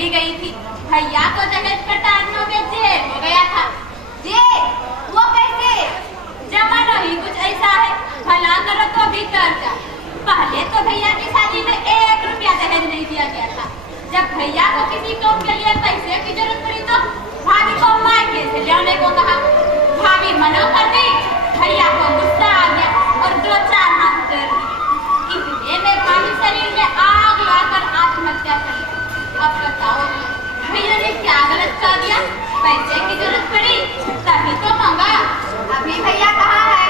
चली गई थी। भैया को दहेज का टारनों में जेल हो गया था। जे वो कैसे? जमाना ही कुछ ऐसा है, भला करो तो भी कर जा। पहले तो भैया की शादी में 1 रुपया दहेज नहीं दिया गया था। जब भैया को किसी काम के लिए पैसे की जरूरत पड़ी तो भाभी को मायके से लाने को कहा। भाभी मना कर दी। भैया को गुस्सा आ गया और 2-4 हाथ कर दी। इतने में भाभी शरीर में आग लगाकर आत्महत्या कर ली। अब बताओ भैया ने क्या गलत कर दिया? पैसे की जरूरत पड़ी तभी तो मांगा। अभी भैया कहाँ है?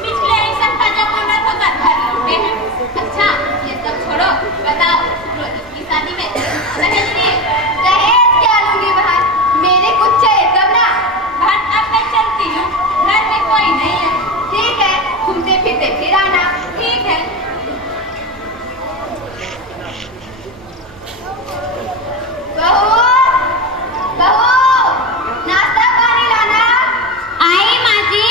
पिछले ही सप्ताह जब उन्नत होकर घर लौटे हैं। अच्छा ये सब छोड़ो, बताओ रोहित की शादी में दहेज लिए? दहेज क्या लूंगी बहन, मेरे कुछ चाहिए तब ना। बहन अब मैं चलती हूँ, घर में कोई नहीं है। ठीक है, घूमते फिरते फिर आना। ठीक है। बहू, बहू, नाश्ता पानी लाना। आई माँ जी।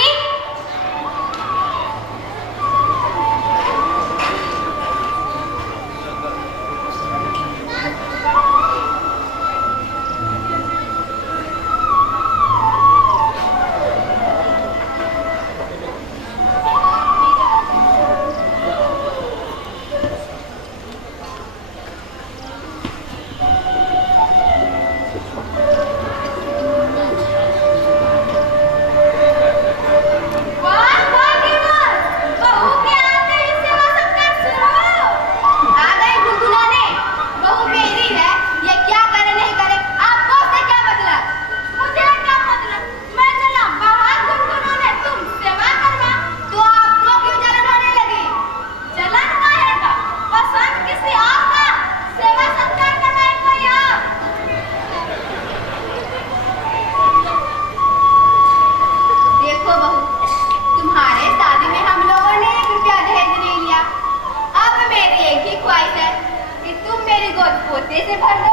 पोते से भर दो।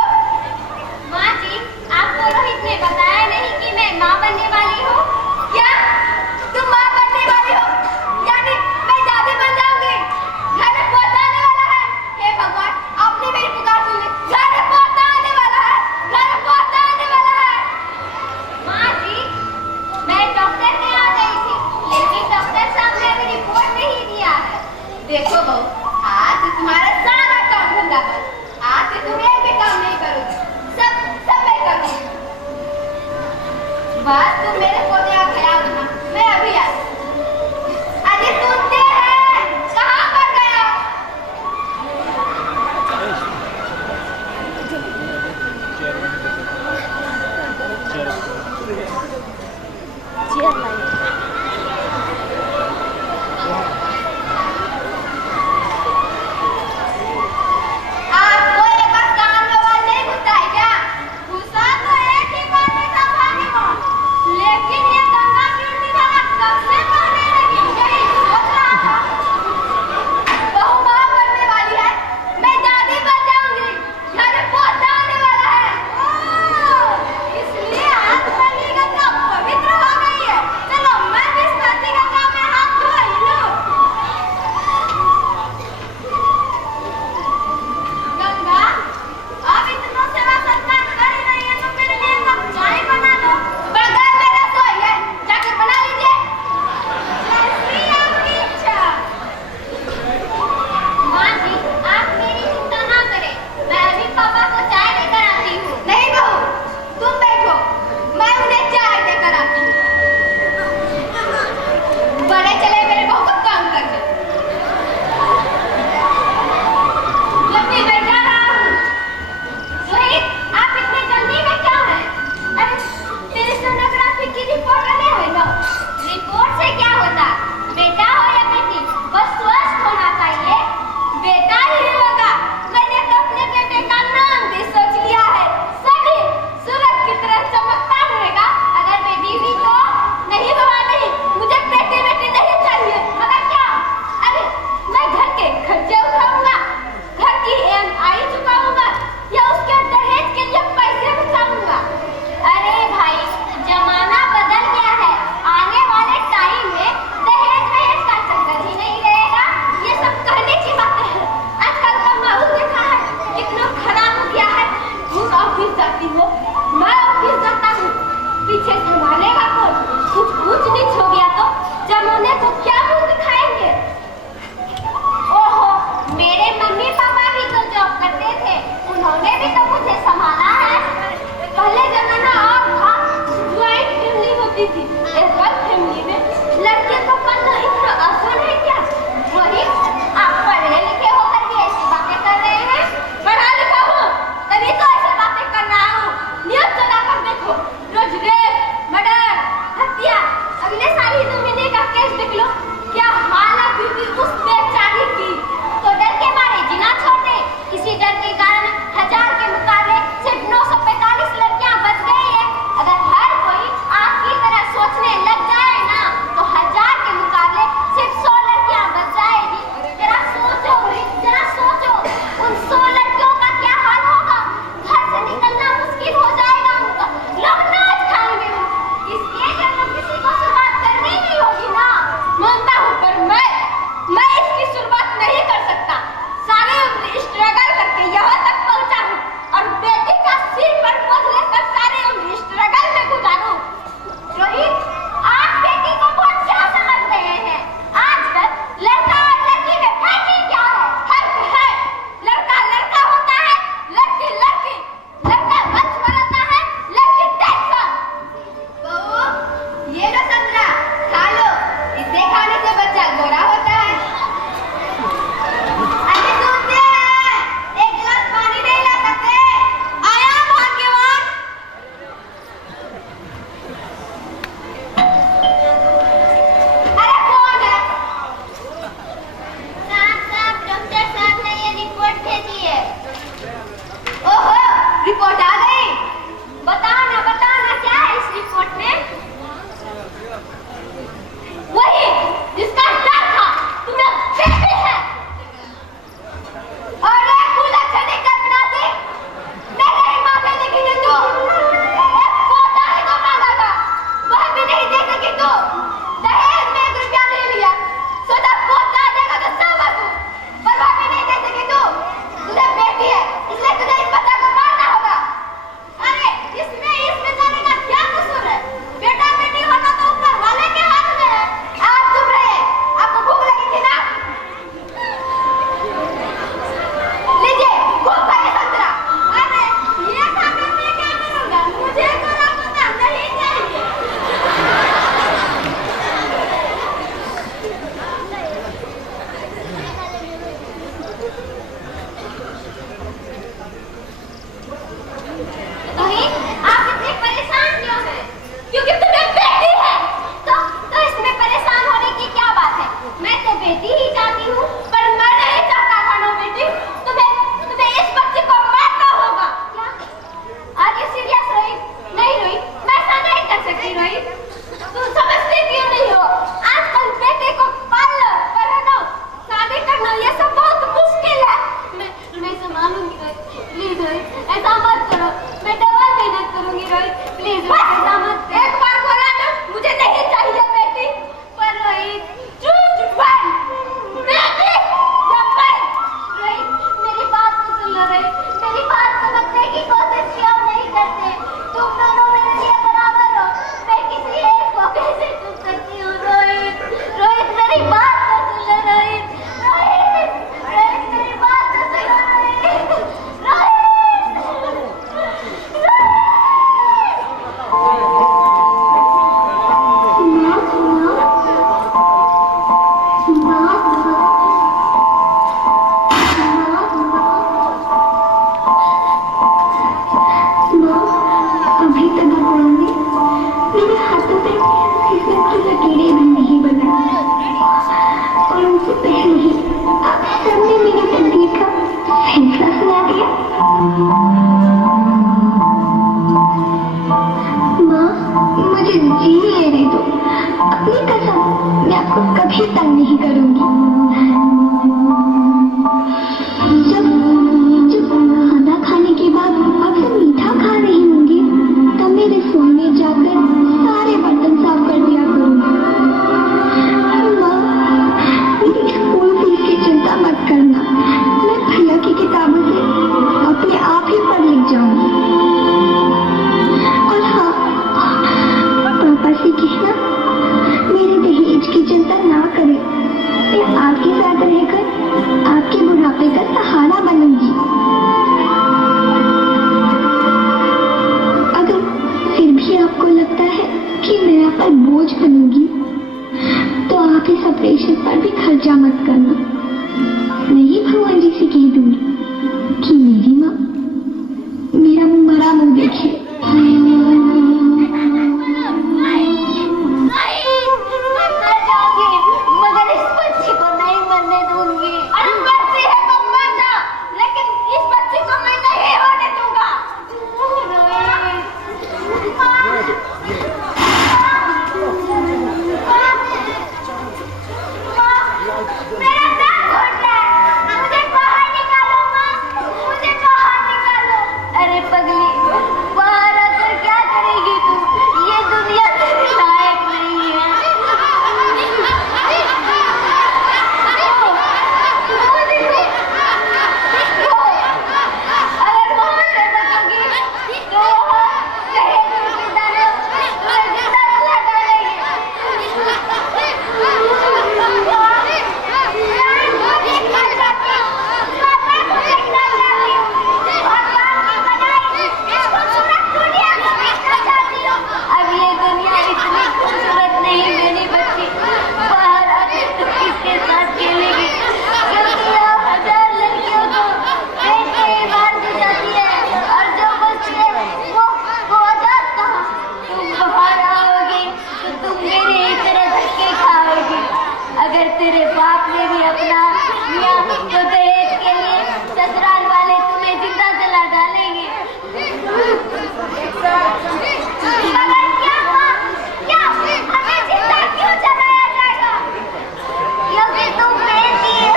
माँ जी आपको रोहित ने बताया नहीं कि मैं माँ बनने वाली हूँ? क्या तुम माँ बनने वाली हो? यानी मैं दादी बन जाऊंगी? घर में पोता आने वाला है। हे भगवान, आपने मेरी पुकार सुन ली। घर में पोता आने वाला है, घर में पोता आने वाला है। माँ जी मैं डॉक्टर के यहाँ गई थी, लेकिन डॉक्टर साहब ने अभी रिपोर्ट नहीं दिया है। देखो बहू, आज से तुम्हारा सारा काम धंधा बंद। आज से तुम एक भी काम नहीं करोगे, सब मैं करूंगी। बस तुम मेरे पोते का ख्याल रखना, मैं अभी आती हूँ। अजी सुनते हैं, कहाँ पर गया? आपको एक बार कान में आवाज नहीं घुसता है क्या? गुस्सा तो एक ही बार में था भाभी माँ, रोहित, ऐसा मत करो। मैं डबल मेहनत करूंगी रोहित, प्लीज ऐसा मत। एक बार बोला ना मुझे नहीं चाहिए बेटी। पर रोहित, चुप बेटी रोहित मेरी बात तो सुन लो रोहित, मेरी बात समझने की कोशिश क्यों नहीं करते? तुम दोनों मेरे लिए बराबर हो, मैं किसी एक को कैसे चुप करती हूँ रोहित? रोहित मेरी बात तो सुन लो रोहित, रोहित मेरी बात तो सुन लो रोहित, अभी तक भगवान ने मेरे हाथों पे किसी की लकीरें भी नहीं बनाई और उनसे पहले ही आप सबने मेरी तकदीर का फैसला सुना दिया। माँ मुझे जीने लेने दो, अपनी कसम मैं आपको कभी तंग नहीं करूंगी। जब खाना खाने के बाद अक्सर मीठा खा रही होंगी तब मैं रसोई में जाकर सारे बर्तन साफ कर दिया करूंगी। मेरी स्कूल फीस की चिंता मत करना, मैं भैया की किताबों से अपने आप ही पढ़ लिख जाऊंगी। और हाँ, पापा से कहना मेरे दहेज की चिंता ना करें, मैं आपके साथ रहकर आपके बुढ़ापे का सहारा बनूंगी। अगर फिर भी आपको लगता है कि मैं आप पर बोझ बनूंगी तो आप इस ऑपरेशन पर भी खर्चा मत करना। मैं ही भगवान जी से कह दूंगी कि मेरी माँ मेरा मरा मुंह देखे। मगर इस बच्ची को नहीं मरने दूंगी। अरे मरती है तो मर जा, लेकिन इस बच्ची को मैं नहीं होने दूंगा। मेरा सर घुट रहा है, मुझे बाहर निकालो माँ, मुझे बाहर निकालो। अरे पगली, बाहर आकर क्या करेगी तू? ये दुनिया तेरे लायक नहीं है। अगर वहाँ से बचोगी तो कहे तुम जिंदा रहो, तुम्हें जिंदा चला डालेंगे। अब ये दुनिया इतनी खूबसूरत नहीं मेरी बच्ची, बाहर आके तुम किसके साथ खेलेगी? क्योंकि यहाँ 1000 लड़कियों को पेट में मार दी जाती है और जो बचती है वो आजाद कहाँ? तुम बाहर आओगी तो तुम मेरे ही तरह धक्के खाओगी। अगर तेरे बाप ने भी अपना लिया तो दहेज के लिए ससुराल वाले तुम्हें जिंदा जला डालेंगे। मगर क्या माँ, क्या हमें जिंदा क्यों जलाया जाएगा? क्योंकि तुम बेटी है,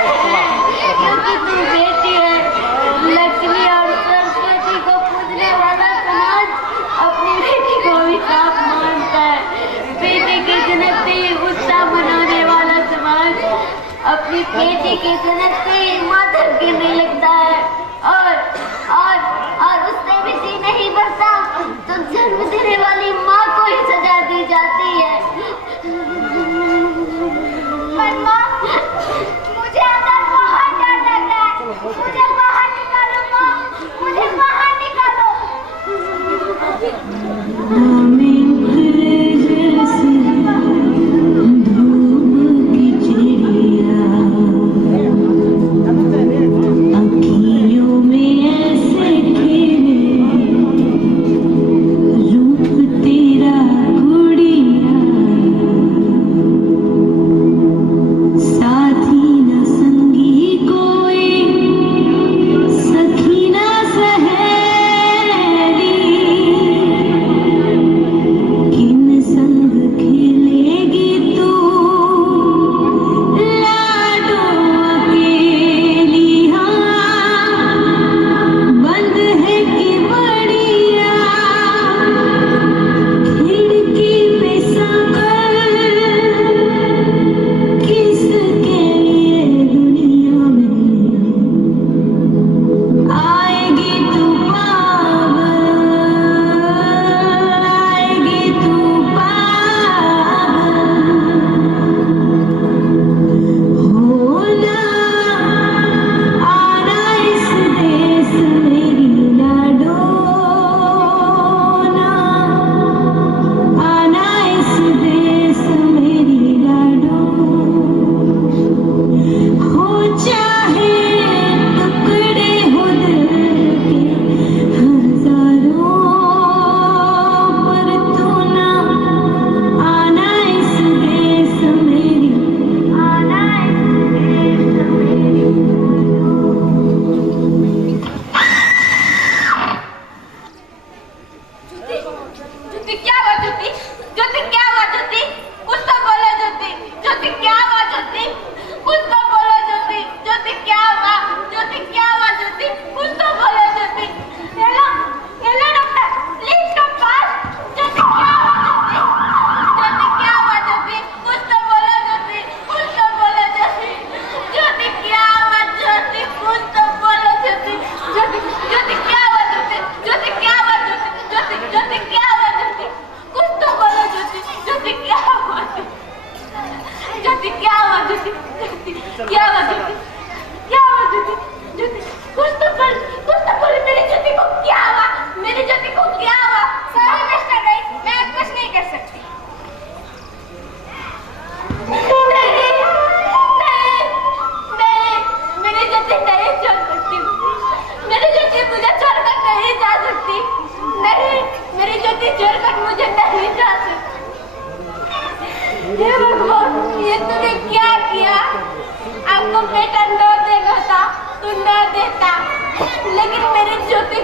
क्योंकि तुम बेटी है। लक्ष्मी और सरस्वती को पूजने वाला समाज अपनी बेटी को भी पाप मानता है। बेटी के जन्म पे उत्सव मनाने वाला समाज अपनी बेटी के जन्म पे मातम गिरने लगता है और उससे भी जी नहीं भरता तो जन्म देने वाली माँ को ही सजा दी जाती है। पर माँ, मुझे अंदर बहुत डर लग रहा है, मुझे बाहर निकालो माँ, मुझे बाहर निकालो। धूप की चिड़िया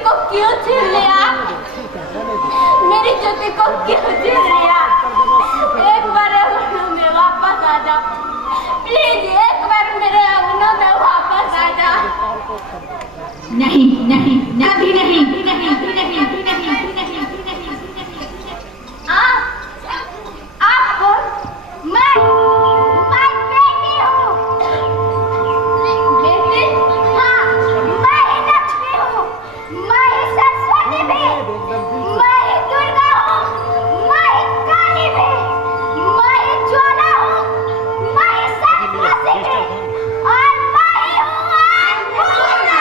को क्यों छीन लिया? मेरी जूती को क्यों छीन लिया? एक बार अंगनों में वापस आ जाओ प्लीज, एक बार मेरे अंगनों में वापस आ जाओ। नहीं नहीं नहीं नहीं नहीं नहीं नहीं नहीं। आप मैं बेटी हूँ। बेटी? हाँ, मैं ही लक्ष्मी हूँ, मैं ही सरस्वती भी, मैं ही दुर्गा हूँ, मैं ही काली भी, मैं ही ज्वाला हूँ, मैं ही सरस्वती भी, और मैं ही हूँ अन्नपूर्णा।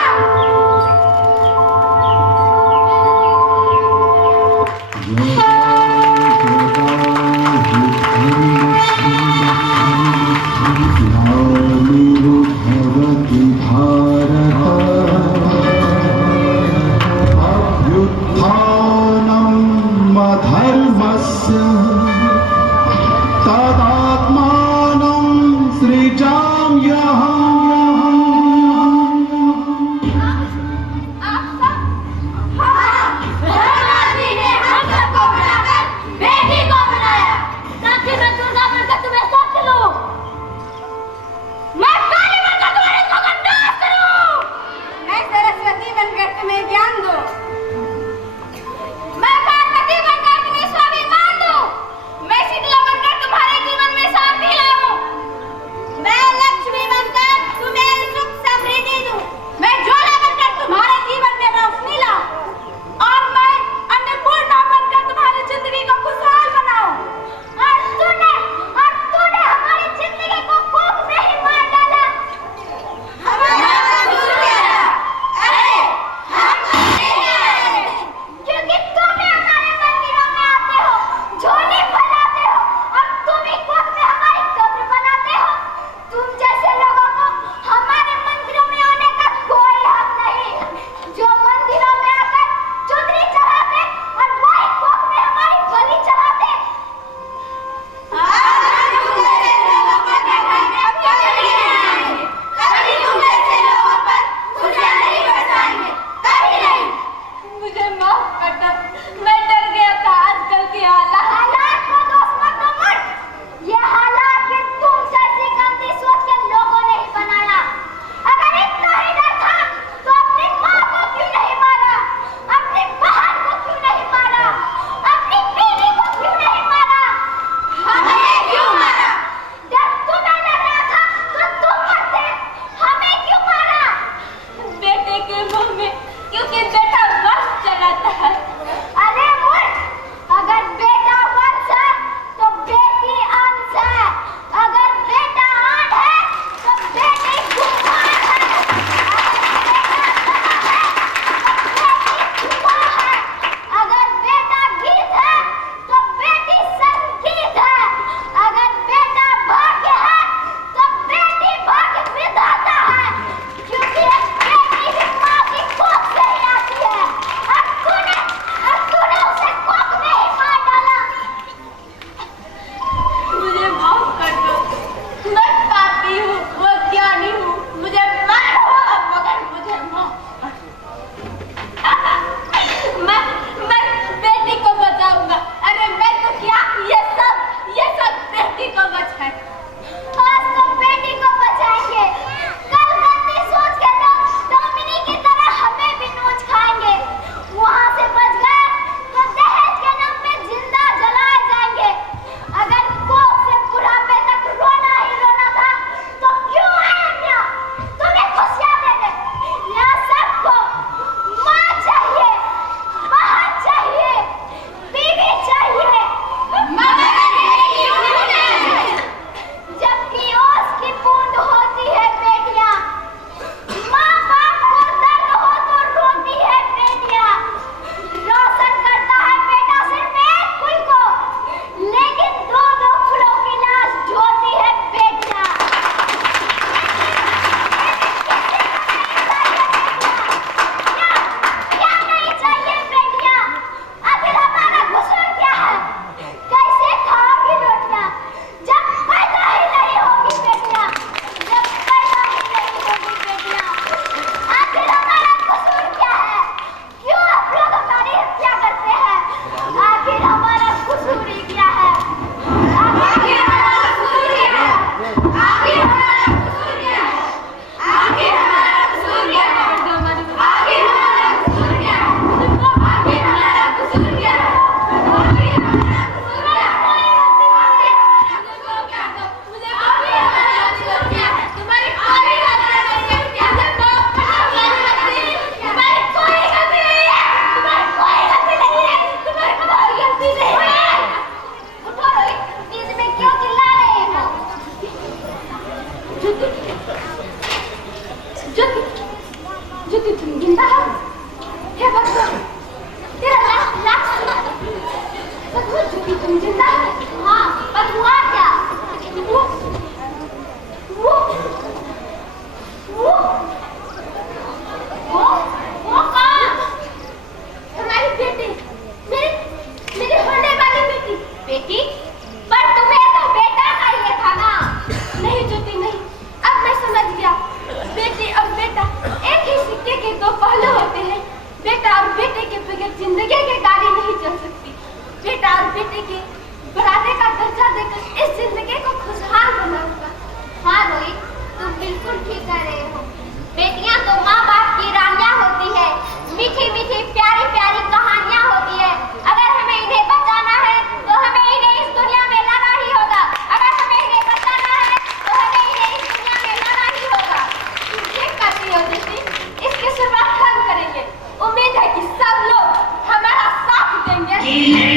अरे बेटे के बरादे का दर्जा देकर इस जिंदगी को खुशहाल बनाऊंगा। हाँ रोहित, तुम बिल्कुल ठीक कह रहे हो। बेटियां तो माँ बाप की रानियां होती है, मीठी मीठी प्यारी प्यारी कहानियां होती है। अगर हमें इन्हें बचाना है तो हमें इन्हें इस दुनिया में लाना ही होगा। अगर हमें इन्हें बचाना है तो हमें इन्हें इस दुनिया में लाना ही होगा। तुम ठीक करती हो दीदी, इसकी शुरुआत हम करेंगे। उम्मीद है कि सब लोग हमारा साथ देंगे।